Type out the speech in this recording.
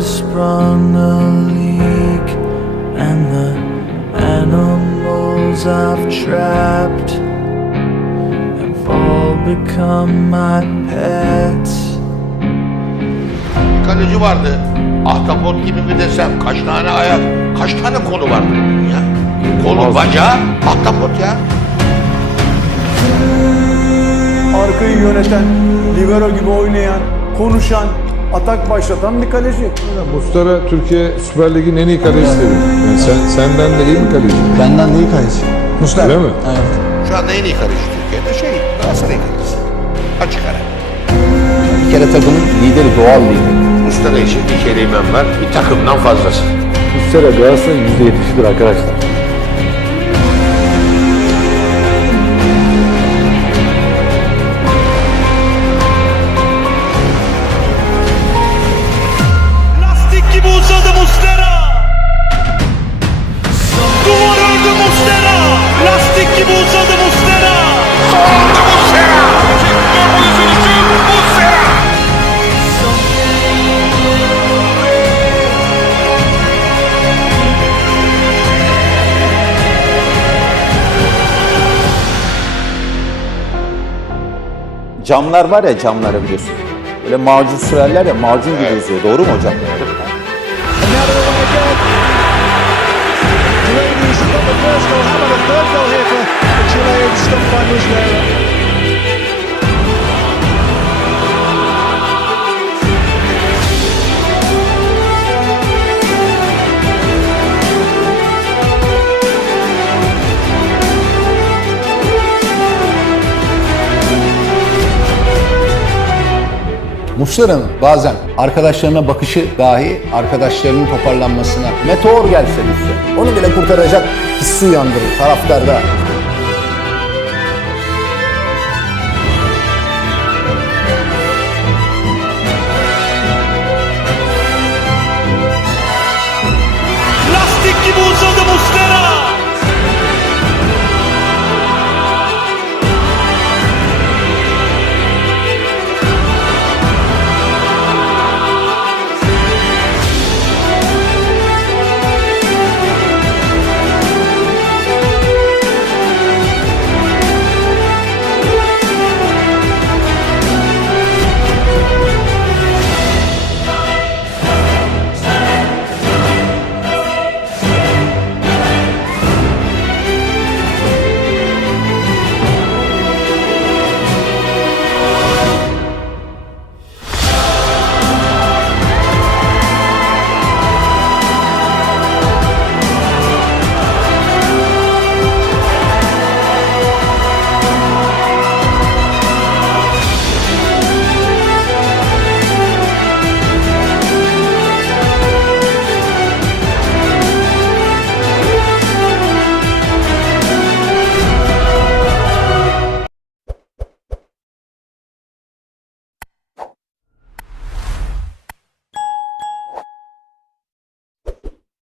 sprung a leak, and the. Kaleci vardı. Ahtapot gibi mi desem? Kaç tane ayak, kaç tane kolu vardı Kolu, bacağı, ahtapot ya. Arkayı yöneten, libero gibi oynayan, konuşan, atak başlatan bir kaleci. Mustara Türkiye Süper Lig'in en iyi kalecisi dedi. Yani sen, senden de iyi mi kaleci? Benden de iyi kaleci. Öyle mi? Şu anda en iyi kaleci Türkiye'de şey, Galatasaray kalecisi. Açık ara. Bir kere takımın lideri, doğal lideri. Mustafa için bir kelimem var, bir takımdan fazlası. Muslera Galatasaray'ın %70'idir arkadaşlar. Gibi uzadı Mustera. Oldu Muslera! Çıktı pozisyonu Muslera! Camlar var ya camları biliyorsun. Böyle macun sürerler ya macun gibi uzuyor. Doğru mu hocam? Muslera'nın bazen arkadaşlarına bakışı dahi arkadaşlarının toparlanmasına meteor gelse düşse onu bile kurtaracak hissi uyandırır taraftarda.